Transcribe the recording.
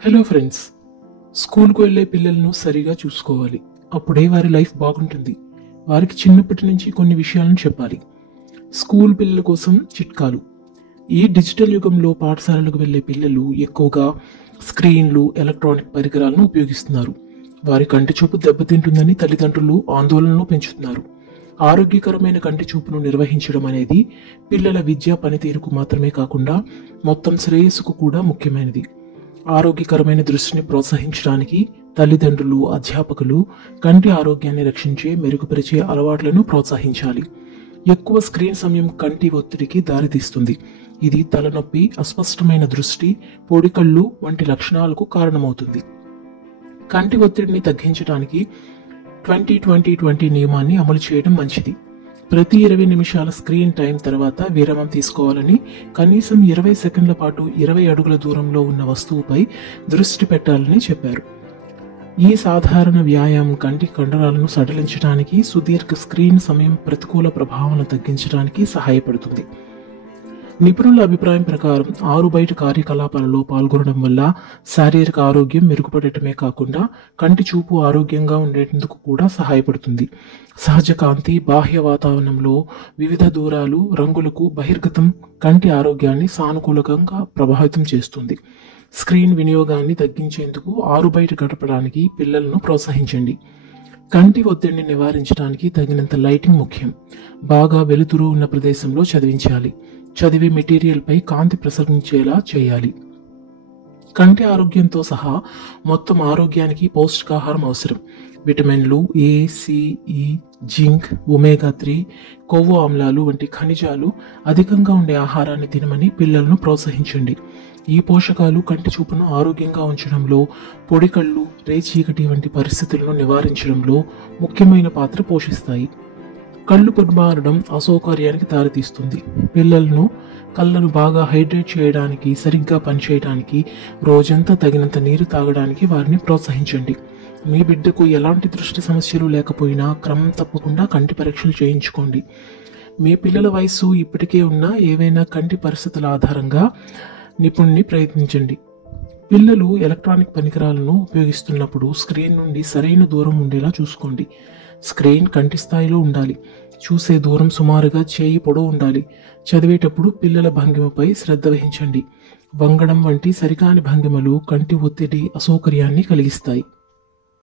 Hello friends, స్కూల్కు వెళ్ళే పిల్లలను సరిగా చూసుకోవాలి. అప్పుడే వారి లైఫ్ బాగుంటుంది. వారికి చిన్నప్పటి నుంచి కొన్ని విషయాలను చెప్పాలి. స్కూల్ పిల్లల కోసం చిట్కాలు. ఈ డిజిటల్ యుగంలో పాఠశాలలకు వెళ్ళే పిల్లలు ఎక్కువగా స్క్రీన్లు, ఎలక్ట్రానిక్ పరికరాలను ఉపయోగిస్తున్నారు. వారి కంటి చూపు దెబ్బతింటుందని తల్లిదండ్రులు ఆందోళనను పెంచుతున్నారు. ఆరోగ్యకరమైన కంటి చూపును నిర్వహించడం అనేది పిల్లల విద్యా పనితీరుకు మాత్రమే కాకుండా మొత్తం శ్రేయస్సుకు కూడా ముఖ్యమైనది. ఆరోగ్యకరమైన దృష్టిని ప్రోత్సహించడానికి తల్లిదండ్రులు, అధ్యాపకులు కంటి ఆరోగ్యాన్ని రక్షించే, మెరుగుపరిచే అలవాట్లను ప్రోత్సహించాలి. ఎక్కువ స్క్రీన్ సమయం కంటి ఒత్తిడికి దారితీస్తుంది. ఇది తలనొప్పి, అస్పష్టమైన దృష్టి, పొడికళ్ళు వంటి లక్షణాలకు కారణమవుతుంది. కంటి ఒత్తిడిని తగ్గించడానికి 20-20-20 నియమాన్ని అమలు చేయడం మంచిది. ప్రతి 20 నిమిషాల స్క్రీన్ టైం తర్వాత విరామం తీసుకోవాలని, కనీసం 20 సెకండ్ల పాటు 20 అడుగుల దూరంలో ఉన్న వస్తువుపై దృష్టి పెట్టాలని చెప్పారు. ఈ సాధారణ వ్యాయామం కంటి కండరాలను సడలించడానికి, సుదీర్ఘ స్క్రీన్ సమయం ప్రతికూల ప్రభావాలను తగ్గించడానికి సహాయపడుతుంది. నిపుణుల అభిప్రాయం ప్రకారం ఆరుబయట కార్యకలాపాలలో పాల్గొనడం వల్ల శారీరక ఆరోగ్యం మెరుగుపడటమే కాకుండా కంటి చూపు ఆరోగ్యంగా ఉండేందుకు కూడా సహాయపడుతుంది. సహజ కాంతి, బాహ్య వాతావరణంలో వివిధ దూరాలు, రంగులకు బహిర్గతం కంటి ఆరోగ్యాన్ని సానుకూలంగా ప్రభావితం చేస్తుంది. స్క్రీన్ వినియోగాన్ని తగ్గించేందుకు ఆరుబయట గడపడానికి పిల్లలను ప్రోత్సహించండి. కంటి ఒత్తిడిని నివారించడానికి తగినంత లైటింగ్ ముఖ్యం. బాగా వెలుతురు ఉన్న ప్రదేశంలో చదివించాలి. చదివే మెటీరియల్పై కాంతి ప్రసరించేలా చేయాలి. కంటి ఆరోగ్యంతో సహా మొత్తం ఆరోగ్యానికి పౌష్టికాహారం అవసరం. విటమిన్లు ఏ, సి, ఈ, జింక్, ఒమేగా-3, కొవ్వు ఆమ్లాలు వంటి ఖనిజాలు అధికంగా ఉండే ఆహారాన్ని తినమని పిల్లలను ప్రోత్సహించండి. ఈ పోషకాలు కంటి చూపును ఆరోగ్యంగా ఉంచడంలో, పొడికళ్ళు, రేచీకటి వంటి పరిస్థితులను నివారించడంలో ముఖ్యమైన పాత్ర పోషిస్తాయి. కళ్ళు పొడిబారడం అసౌకర్యానికి దారితీస్తుంది. పిల్లలను కళ్ళను బాగా హైడ్రేట్ చేయడానికి, సరిగ్గా పనిచేయడానికి, రోజంతా తగినంత నీరు తాగడానికి వారిని ప్రోత్సహించండి. మీ బిడ్డకు ఎలాంటి దృష్టి సమస్యలు లేకపోయినా క్రమం తప్పకుండా కంటి పరీక్షలు చేయించుకోండి. మీ పిల్లల వయస్సు ఇప్పటికే ఉన్న ఏవైనా కంటి పరిస్థితుల ఆధారంగా నిపుణుని ప్రయత్నించండి. పిల్లలు ఎలక్ట్రానిక్ పరికరాలను ఉపయోగిస్తున్నప్పుడు స్క్రీన్ నుండి సరైన దూరం ఉండేలా చూసుకోండి. స్క్రీన్ కంటి స్థాయిలో ఉండాలి. చూసే దూరం సుమారుగా చేయి పొడవు ఉండాలి. చదివేటప్పుడు పిల్లల భంగిమపై శ్రద్ధ వహించండి. వంగడం వంటి సరికాని భంగిమలు కంటి ఒత్తిడి, అసౌకర్యాన్ని కలిగిస్తాయి.